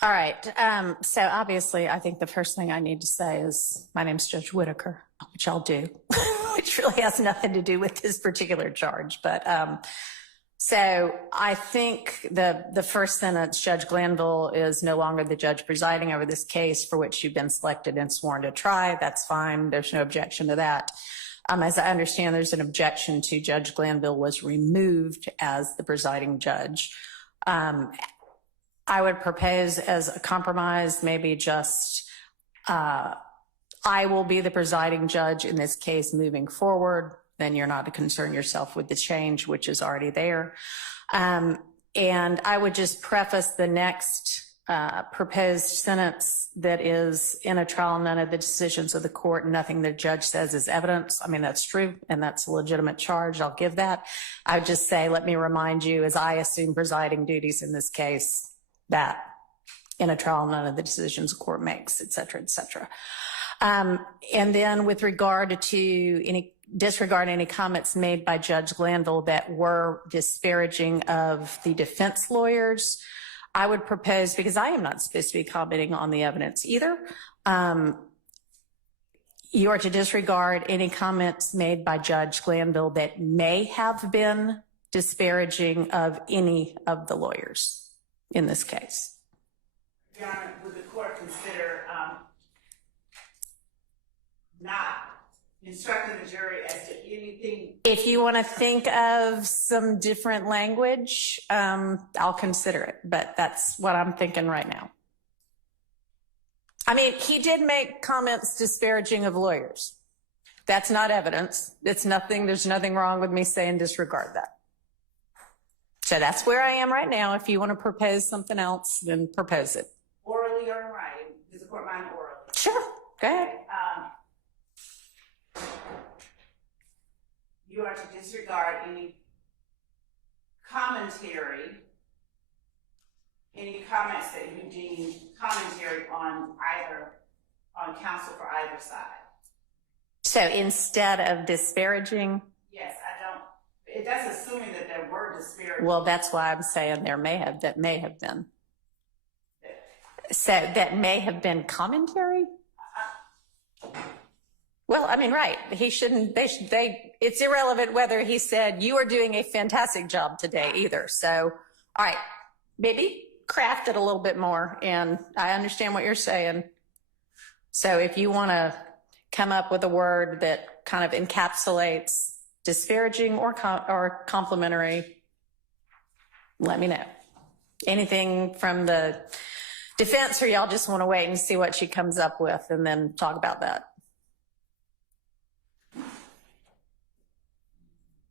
All right. So obviously, I think the first thing I need to say is my name's Judge Whitaker, which I'll do, which really has nothing to do with this particular charge. But so I think the first sentence, Judge Glanville is no longer the judge presiding over this case for which you've been selected and sworn to try. That's fine. There's no objection to that. As I understand, there's an objection to Judge Glanville was removed as the presiding judge. I would propose as a compromise, maybe just I will be the presiding judge in this case moving forward. Then you're not to concern yourself with the change, which is already there. And I would just preface the next proposed sentence that is in a trial, none of the decisions of the court, nothing the judge says is evidence. I mean, that's true, and that's a legitimate charge. I'll give that. I would just say, let me remind you, as I assume presiding duties in this case, that in a trial, none of the decisions the court makes, et cetera, et cetera. And then with regard to disregard any comments made by Judge Glanville that were disparaging of the defense lawyers, I would propose, because I am not supposed to be commenting on the evidence either, you are to disregard any comments made by Judge Glanville that may have been disparaging of any of the lawyers in this case. Your Honor, would the court consider not instructing the jury as to anything? If you want to think of some different language, I'll consider it, but that's what I'm thinking right now. I mean, he did make comments disparaging of lawyers. That's not evidence. It's nothing. There's nothing wrong with me saying disregard that. So that's where I am right now. If you want to propose something else, then propose it. Orally or in writing? Does the court mind orally? Sure. Go ahead. You are to disregard any commentary, any comments that you deem commentary on counsel for either side. So instead of disparaging? Yes, that's assuming that there were disparaging. Well, that's why I'm saying that may have been. So that may have been commentary? Well, I mean, right. He shouldn't, it's irrelevant whether he said, you are doing a fantastic job today either. So, all right, maybe craft it a little bit more. And I understand what you're saying. So if you want to come up with a word that kind of encapsulates disparaging or complimentary, let me know. Anything from the defense, or y'all just want to wait and see what she comes up with and then talk about that?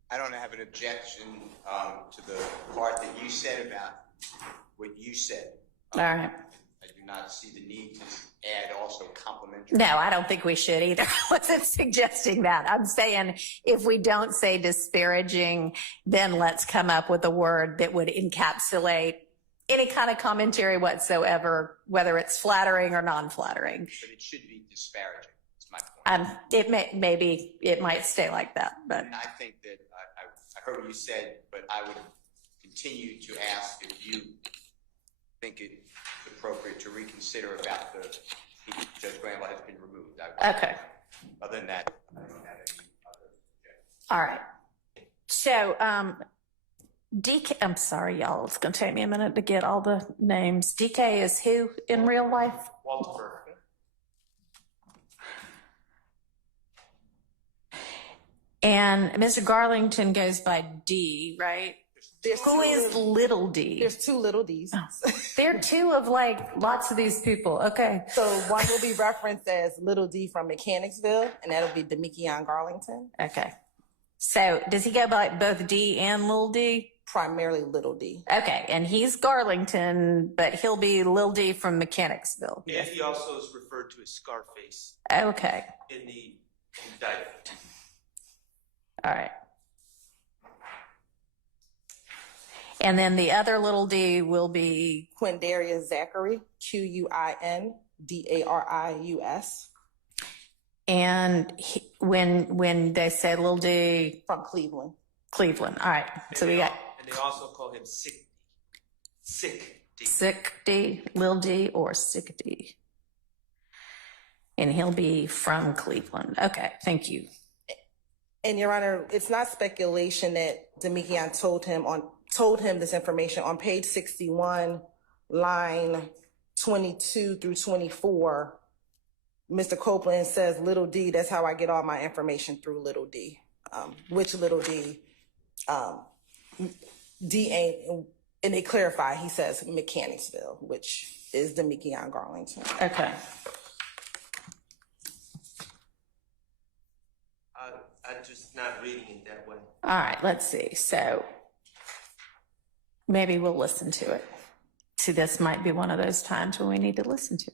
I don't have an objection to the part that you said about what you said. All right. I do not see the need to add also complimentary. No, I don't think we should either. I wasn't suggesting that. I'm saying if we don't say disparaging, then let's come up with a word that would encapsulate any kind of commentary whatsoever, whether it's flattering or non-flattering. But it should be disparaging. That's my point. It might stay like that, but. And I think that I heard what you said, but I would continue to ask if you think it's appropriate to reconsider about Judge Glanville has been removed. Okay. Other than that, I don't have any other objections. All right. So, DK, I'm sorry, y'all. It's going to take me a minute to get all the names. DK is who in real life? Walter. And Mr. Garlington goes by D, right? Who is little D? There's two little Ds. Oh. There are two of like lots of these people. Okay. So one will be referenced as little D from Mechanicsville, and that'll be Demikion Garlington. Okay. So does he go by both D and little D? Primarily little D. Okay. And he's Garlington, but he'll be little D from Mechanicsville. And he also is referred to as Scarface. Okay. In the indictment. All right. And then the other little D will be Quindarius Zachary, Quindarius. And when they say little D, from Cleveland. All right. So we got. And they also call him Sick. Sick D, Lil D, or Sick D. And he'll be from Cleveland. Okay, thank you. And Your Honor, it's not speculation that Demekian told him this information. On page 61, line 22 through 24, Mr. Copeland says, Little D, that's how I get all my information through Little D. Which Little D? D ain't, and they clarify, he says Mechanicsville, which is Demekian Garlington. Okay. I'm just not reading it that way. All right, let's see. So maybe we'll listen to it. See, this might be one of those times when we need to listen to it.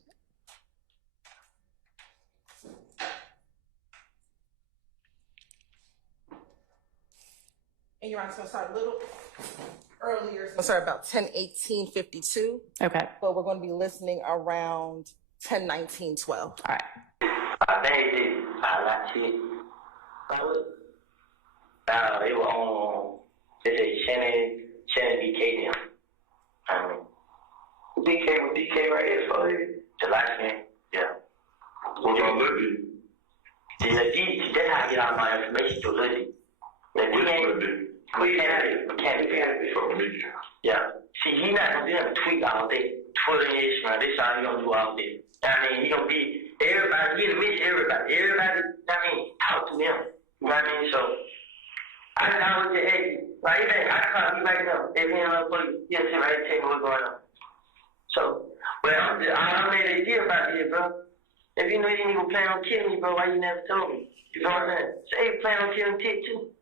And Your Honor, it's going to start a little earlier. It's going to start about 10:18:52. Okay. But we're going to be listening around 10:19:12. All right. They were on, they say Shannon BK now. BK with BK right here for the last name. Yeah. What about Libby? See, that's how I get all my information through Libby. Mechanic from Libby. Yeah. See, he's not gonna be able to tweet all day. Twitter and Instagram, this is how he gonna do all day. I mean, he gonna be everybody, he gonna reach everybody. Everybody, I mean, talk to them. You know what I mean? So I was just asking, like, I call you right now. If he ain't on police, he'll sit right and tell me what's going on. So, well, I made a deal about this, bro. If you know you didn't even plan on killing me, bro, why you never told me? You know what I'm saying? Say you plan on killing Tick too.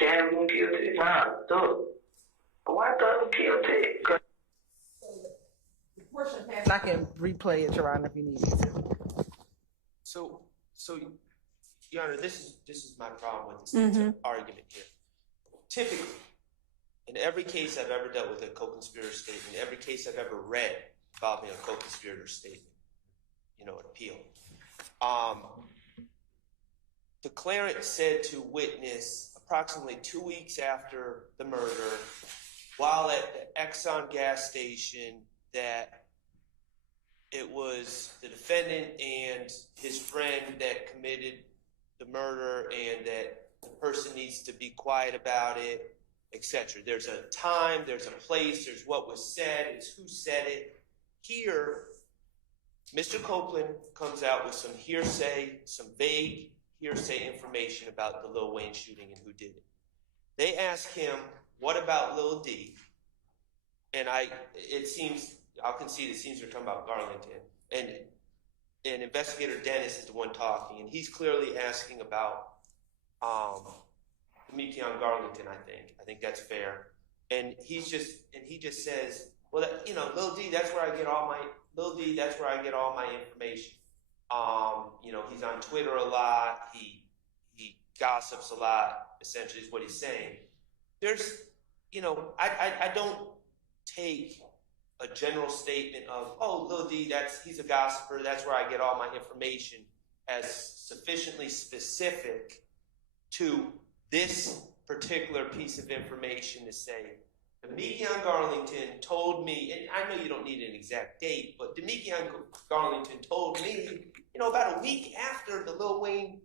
Shannon gonna kill Tick? Nah, do it. But why don't you kill Tick? And I can replay it, Your Honor, if you need me to. So, Your Honor, this is my problem with this argument here. Typically, in every case I've ever dealt with a co-conspirator statement, every case I've ever read involving a co-conspirator statement, an appeal, declarant said to witness approximately 2 weeks after the murder, while at the Exxon gas station, that it was the defendant and his friend that committed the murder and that the person needs to be quiet about it, etc. There's a time, there's a place, there's what was said, it's who said it. Here, Mr. Copeland comes out with some hearsay, some vague hearsay information about the Lil Wayne shooting and who did it. They ask him, what about Lil D? And I'll concede it seems they're talking about Garlington. And Investigator Dennis is the one talking, and he's clearly asking about Demekian Garlington, I think that's fair. And he just says, well, Lil D, that's where I get all my information. He's on Twitter a lot, he gossips a lot, essentially is what he's saying. There's, I don't take a general statement of, oh, Lil D, he's a gossiper, that's where I get all my information, as sufficiently specific to this particular piece of information to say, Demekian Garlington told me, and I know you don't need an exact date, but Demekian Garlington told me, about a week after the Lil Wayne,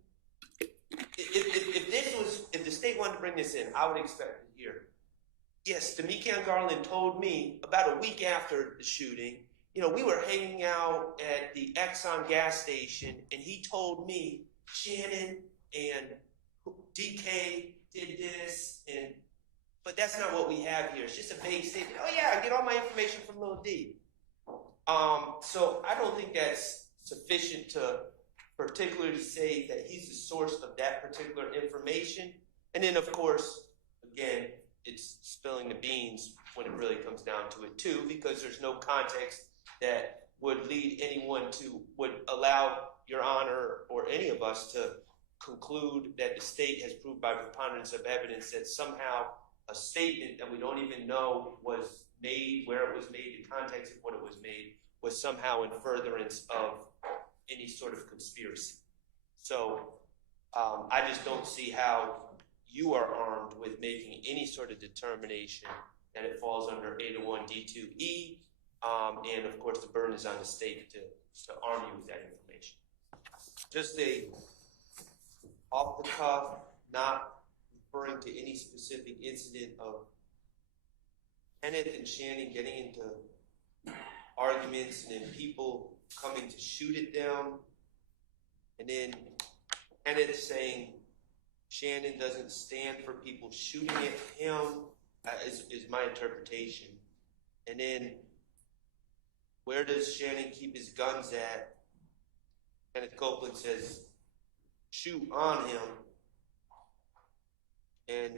if the state wanted to bring this in, I would expect to hear, yes, Demekian Garland told me about a week after the shooting, we were hanging out at the Exxon gas station, and he told me Shannon and DK did this, but that's not what we have here. It's just a vague statement. Oh yeah, I get all my information from Lil D. So I don't think that's sufficient to particularly say that he's the source of that particular information. And then, of course, again, it's spilling the beans when it really comes down to it too, because there's no context that would allow Your Honor or any of us to conclude that the state has proved by preponderance of evidence that somehow a statement that we don't even know was made, where it was made, the context of what it was made, was somehow in furtherance of any sort of conspiracy. So I just don't see how you are armed with making any sort of determination that it falls under 801 D2E, and of course the burden is on the state to arm you with that information. Just a off the cuff, not referring to any specific incident of Kenneth and Shannon getting into arguments and then people coming to shoot at them, and then Kenneth saying Shannon doesn't stand for people shooting at him, is my interpretation. And then where does Shannon keep his guns at? Kenneth Copeland says shoot on him, and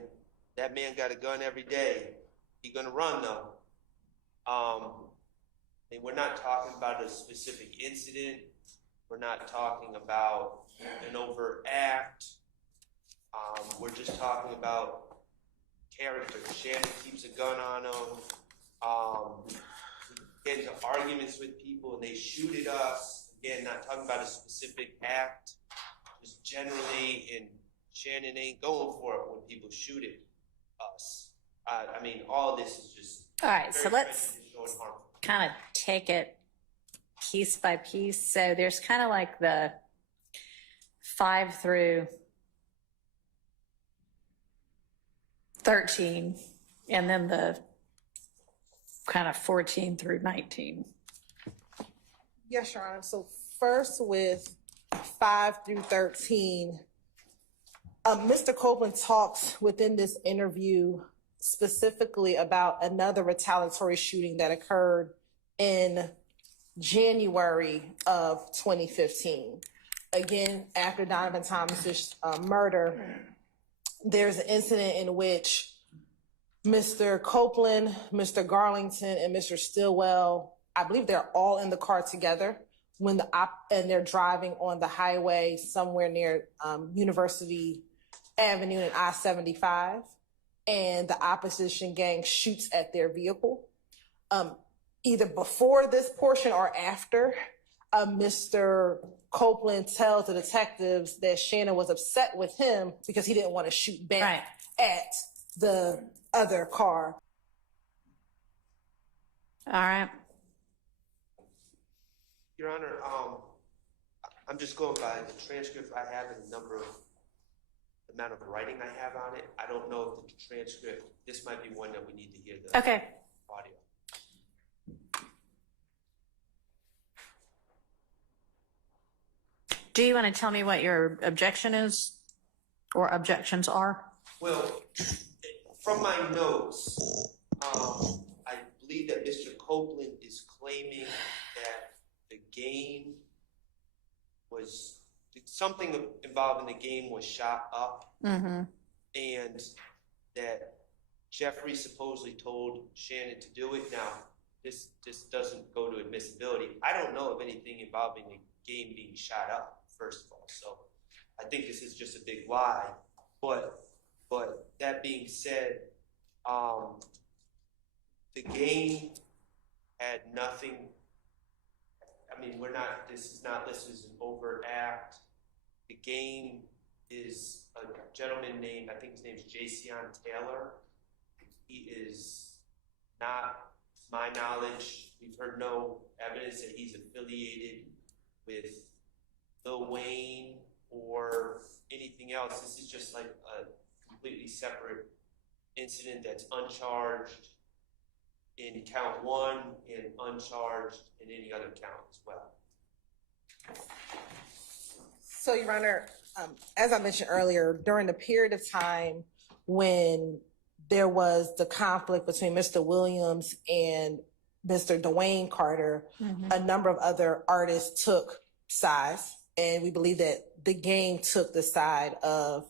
that man got a gun every day. He gonna run though. And we're not talking about a specific incident. We're not talking about an overt act. We're just talking about character. Shannon keeps a gun on him. Get into arguments with people and they shoot at us. Again, not talking about a specific act. Just generally, and Shannon ain't going for it when people shoot at us. I mean, all of this is just All right, so very let's prejudicial and harmful. kind of take it piece by piece. So there's kind of like the 5 through 13, and then the kind of 14 through 19. Yes, Your Honor. So first with 5 through 13, Mr. Copeland talks within this interview specifically about another retaliatory shooting that occurred in January of 2015. Again, after Donovan Thomas's murder, there's an incident in which Mr. Copeland, Mr. Garlington, and Mr. Stillwell, I believe they're all in the car together when and they're driving on the highway somewhere near University Avenue and I-75, and the opposition gang shoots at their vehicle. Either before this portion or after, Mr. Copeland tells the detectives that Shannon was upset with him because he didn't want to shoot back at the other car. All right. Your Honor, I'm just going by the transcript I have and the amount of writing I have on it. I don't know if the transcript, this might be one that we need to hear the Okay. audio. Do you want to tell me what your objection is or objections are? Well, from my notes, I believe that Mr. Copeland is claiming that the game was, something involving the game was shot up, Mm-hmm. and that Jeffrey supposedly told Shannon to do it. Now, this doesn't go to admissibility. I don't know of anything involving the game being shot up, first of all. So I think this is just a big lie. But that being said, the game had nothing. I mean, this is an overt act. The game is a gentleman named, I think his name is Jason Taylor. He is not, to my knowledge, we've heard no evidence that he's affiliated with Lil Wayne or anything else. This is just like a completely separate incident that's uncharged in count 1 and uncharged in any other count as well. So, Your Honor, as I mentioned earlier, during the period of time when there was the conflict between Mr. Williams and Mr. Dwayne Carter, a number of other artists took sides, and we believe that the game took the side of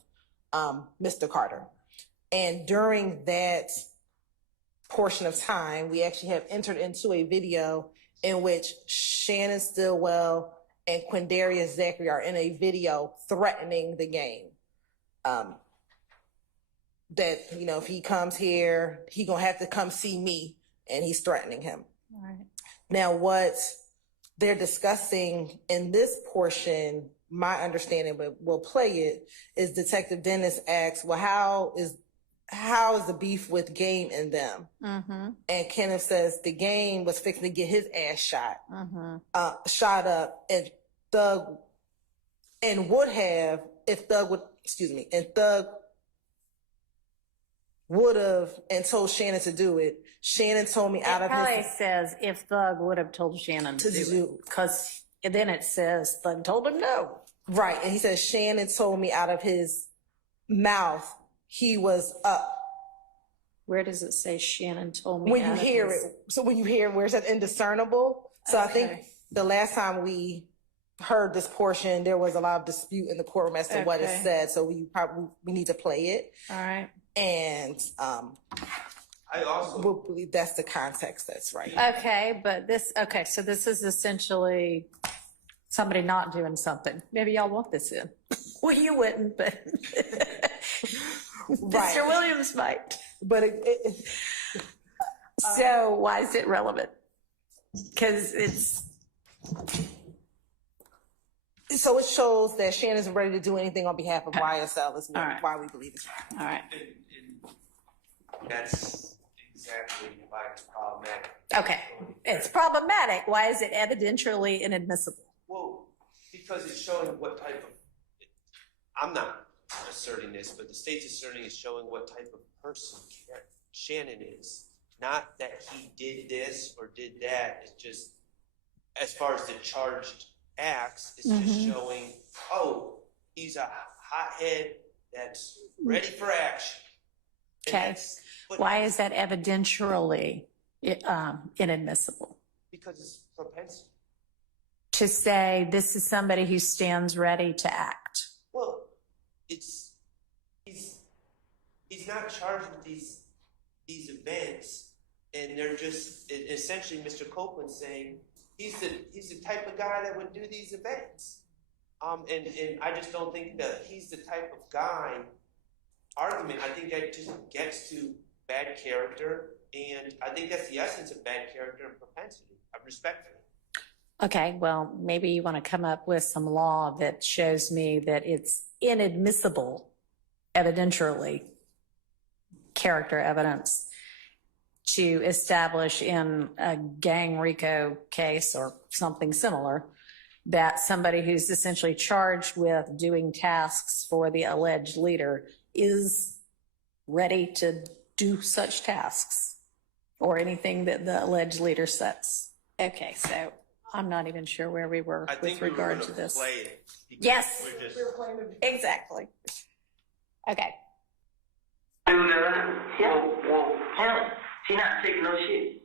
Mr. Carter. And during that portion of time, we actually have entered into a video in which Shannon Stillwell and Quindarius Zachary are in a video threatening the game. That, you know, if he comes here, he gonna have to come see me, and he's threatening him. All right. Now, what they're discussing in this portion, my understanding, but we'll play it, is Detective Dennis asks, well, how is the beef with Game and them? Mm-hmm. And Kenneth says the Game was fixing to get his ass shot, Mm-hmm. shot up, and Thug, and would have, if Thug would, and Thug would have and told Shannon to do it. Shannon told me out It of probably his, says if Thug would have told Shannon to do it, because then it says Thug told him no. right, and he says Shannon told me out of his mouth he was up. Where does it say Shannon told me? When you out of hear his- it, so when you hear where it says indiscernible, so I think Okay. the last time we heard this portion, there was a lot of dispute in the courtroom as to what it Okay. said. So we need to play it, All right. and I also, we'll believe that's the context. That's right. Okay, but so this is essentially somebody not doing something. Maybe y'all want this in. Well, you wouldn't, but Right. Mr. Williams might. But So why is it relevant? Because so it shows that Shannon's ready to do anything on behalf of YSL. Is All right. why we believe it. all right. and that's exactly why it's problematic. Okay, it's problematic. Why is it evidentially inadmissible? Well, because it's showing what type of, I'm not asserting this, but the state's asserting is showing what type of person Shannon is. Not that he did this or did that. It's just, as far as the charged acts, it's just showing, oh, he's a hothead that's ready for action. And Okay. that's what- Why is that evidentially inadmissible? Because it's propensity. To say this is somebody who stands ready to act. Well, he's not charged with these events, and they're just essentially Mr. Copeland saying he's the type of guy that would do these events. And I just don't think that he's the type of guy argument. I think that just gets to bad character, and I think that's the essence of bad character and propensity. Respectfully. Okay, well, maybe you want to come up with some law that shows me that it's inadmissible, evidentially, character evidence to establish in a gang RICO case or something similar that somebody who's essentially charged with doing tasks for the alleged leader is ready to do such tasks or anything that the alleged leader sets. Okay, so I'm not even sure where we were I with think we were regard going to this. play it. because Yes. we're just- Exactly. Okay. Well, him, he not taking no shit.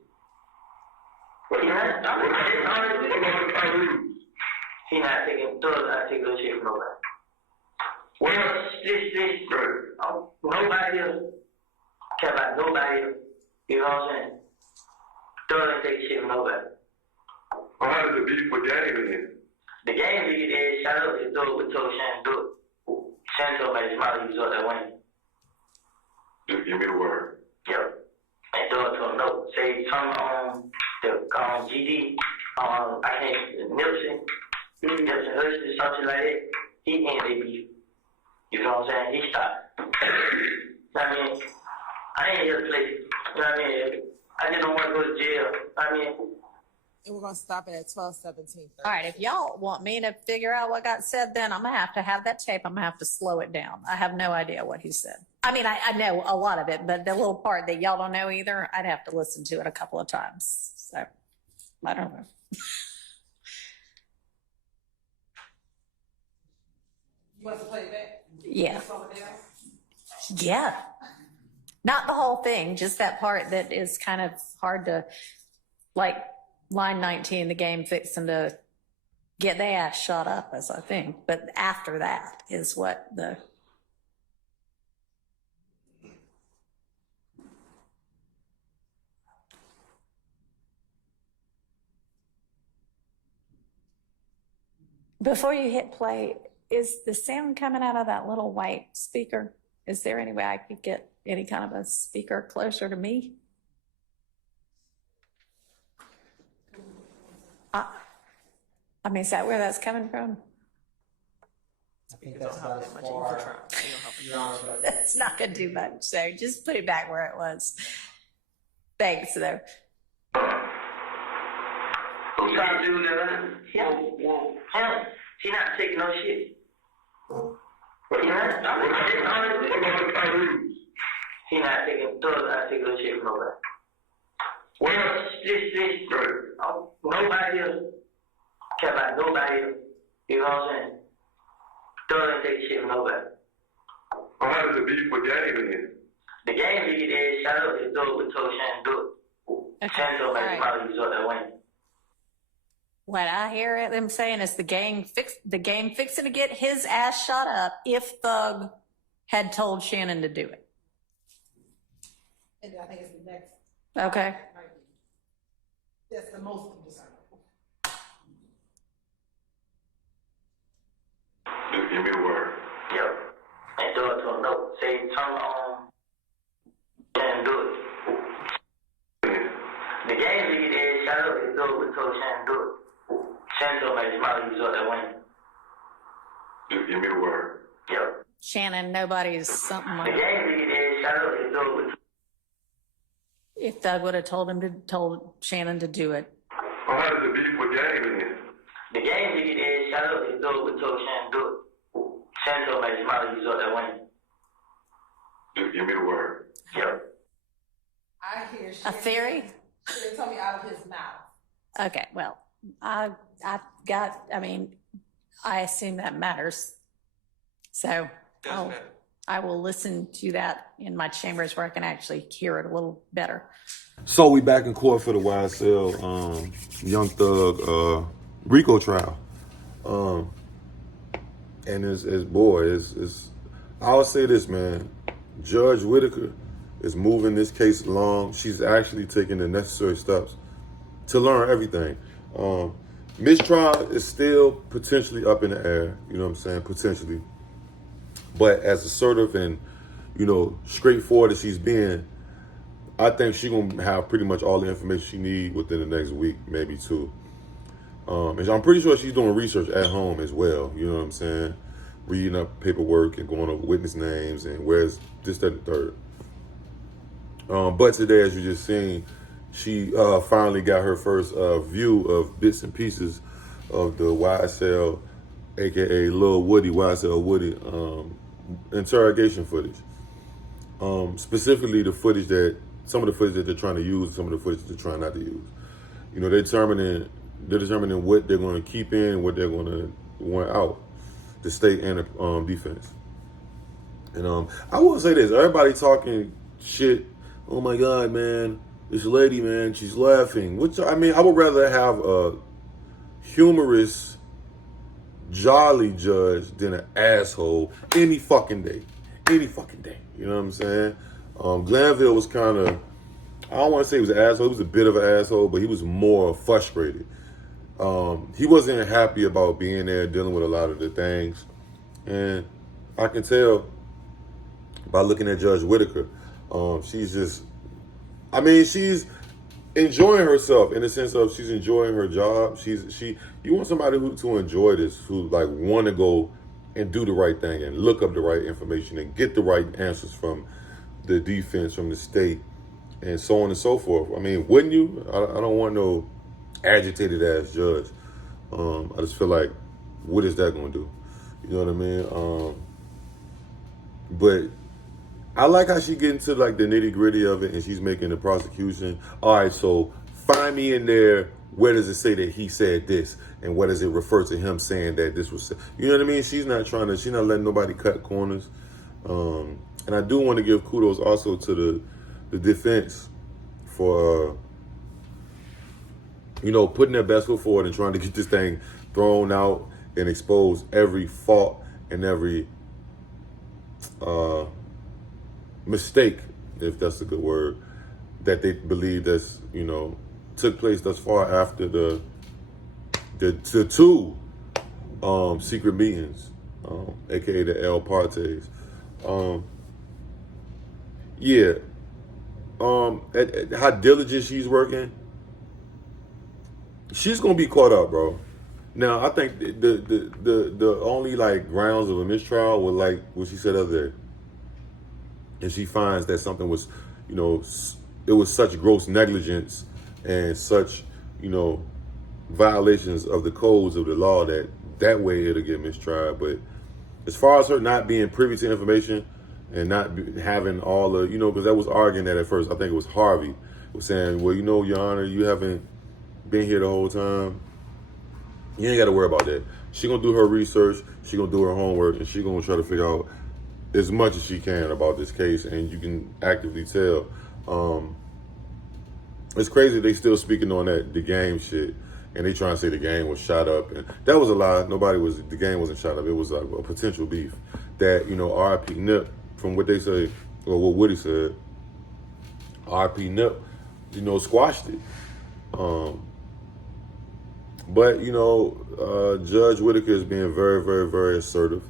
He not taking, Thug not taking no shit from nobody. Well, nobody else care about nobody else. You know what I'm saying? Thug ain't taking shit from nobody. Well, how did the beef with Game then? The game lead is shot up his dog with told Shannon do it. Shannon told me his mouth he was up that way. Just give me the word. Yep. And Dog told him no. Say something on the GD, I can't, Nipsey Hussle, something like that. He ain't they beef. You know what I'm saying? He stopped. I mean, I ain't here to play. You know what I mean? I just don't want to go to jail. I mean, And we're gonna stop it at 12:17. All right, if y'all want me to figure out what got said, then I'm gonna have to have that tape. I'm gonna have to slow it down. I have no idea what he said. I mean, I know a lot of it, but the little part that y'all don't know either, I'd have to listen to it a couple of times. So, I don't know. You want to play it back? Yeah. Slow it down? Yeah. Not the whole thing, just that part that is kind of hard to, like line 19, the game fixing to get their ass shot up, as I think. But after that is what the. Before you hit play, is the sound coming out of that little white speaker? Is there any way I could get any kind of a speaker closer to me? I mean, is that where that's coming from? I think that's about as far. That's not gonna do much, so just put it back where it was. Thanks, though. Who trying to do that? Him. She not taking no shit. He not taking, Thug not taking no shit from nobody. Well, nobody else care about nobody else. You know what I'm saying? Thug ain't taking shit from nobody. Well, how does it beef with Game then? The game lead is shout out to Thug with told Shannon do it. Okay, Shannon told me all right. probably resort that win. What I hear them saying is the gang fixing to get his ass shot up if Thug had told Shannon to do it. And I think it's the next. Okay. That's the most concerning. Just give me the word. Yep. And Thug told him no. Say turn on and do it. The game lead is shout out to Thug with told Shannon do it. Shannon told me probably resort that win. Just give me the word. Yep. Shannon, nobody's something The like game lead is shout out to Thug with. if Thug would have told Shannon to do it. Well, how does it beef with Game then? The game lead is shout out to Thug with told Shannon do it. Shannon told me probably resort that win. Just give me the word. Yep. I hear A theory? They told me out of his mouth. Okay, well, I assume that matters. So Doesn't matter. I will listen to that in my chambers where I can actually hear it a little better. So we back in court for the YSL Young Thug RICO trial. And I'll say this, man. Judge Whitaker is moving this case along. She's actually taking the necessary steps to learn everything. Mistrial is still potentially up in the air, you know what I'm saying? Potentially. But as assertive and, straightforward as she's been, I think she's going to have pretty much all the information she needs within the next week, maybe two. And I'm pretty sure she's doing research at home as well, you know what I'm saying? Reading up paperwork and going over witness names and where's this, that, and third. But today, as you just seen, she finally got her first view of bits and pieces of the YSL, aka Lil Woody, YSL Woody, interrogation footage. Specifically, some of the footage that they're trying to use, some of the footage they're trying not to use. They're determining what they're going to keep in and what they're going to want out, the state and the defense. And I will say this: everybody talking shit. Oh my God, man, this lady, man, she's laughing. I would rather have a humorous, jolly judge than an asshole any fucking day. You know what I'm saying? Glanville was kind of, I don't want to say he was an asshole. He was a bit of an asshole, but he was more frustrated. He wasn't happy about being there, dealing with a lot of the things. And I can tell by looking at Judge Whitaker, she's enjoying herself in the sense of she's enjoying her job. You want somebody to enjoy this, who want to go and do the right thing and look up the right information and get the right answers from the defense, from the state, and so on and so forth. Wouldn't you? I don't want no agitated ass judge. I just feel like, what is that going to do? You know what I mean? But I like how she get into the nitty gritty of it, and she's making the prosecution. All right, so find me in there. Where does it say that he said this, and what does it refer to him saying that this was said? You know what I mean? She's not letting nobody cut corners. And I do want to give kudos also to the defense for putting their best foot forward and trying to get this thing thrown out and expose every fault and every mistake, if that's a good word, that they believe that's, took place thus far after the two secret meetings, aka the El Partes. How diligent she's working, she's gonna be caught up, bro. Now, I think the only grounds of a mistrial were what she said the other day. and she finds that something was, you know, it was such gross negligence and such, you know, violations of the codes of the law that way it'll get mistried. But as far as her not being privy to information and not having all the, you know, because that was arguing that at first. I think it was Harvey was saying, well, you know, Your Honor, you haven't been here the whole time. You ain't got to worry about that. She gonna do her research, she gonna do her homework, and she gonna try to figure out as much as she can about this case, and you can actively tell. It's crazy they still speaking on the game shit, and they trying to say the game was shot up, and that was a lie. The game wasn't shot up. It was a potential beef that, you know, R.I.P. Nip, from what they say, or what Woody said, R.I.P. Nip, you know, squashed it. But, you know, Judge Whitaker is being very, very, very assertive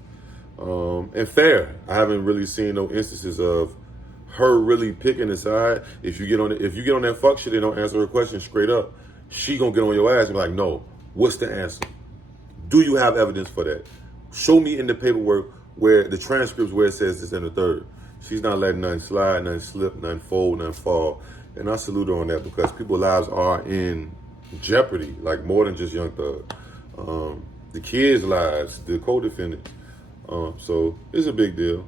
and fair. I haven't really seen no instances of her really picking a side. If you get on that fuck shit and don't answer her question straight up, she gonna get on your ass and be like, no, what's the answer? Do you have evidence for that? Show me in the paperwork where the transcripts where it says this and the third. She's not letting nothing slide, nothing slip, nothing fold, nothing fall. And I salute her on that, because people's lives are in jeopardy, like more than just Young Thug. The kids' lives, the co-defendant. So it's a big deal.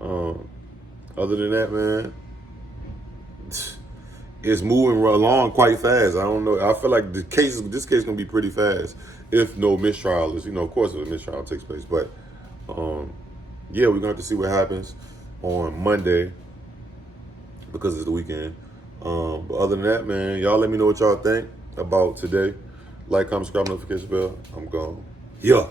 Other than that, man, it's moving along quite fast. I don't know. I feel like this case gonna be pretty fast if no mistrial is, you know, of course if a mistrial takes place. But yeah, we're gonna have to see what happens on Monday because it's the weekend. But other than that, man, y'all let me know what y'all think about today. Like, comment, subscribe, notification bell. I'm gone. Yeah.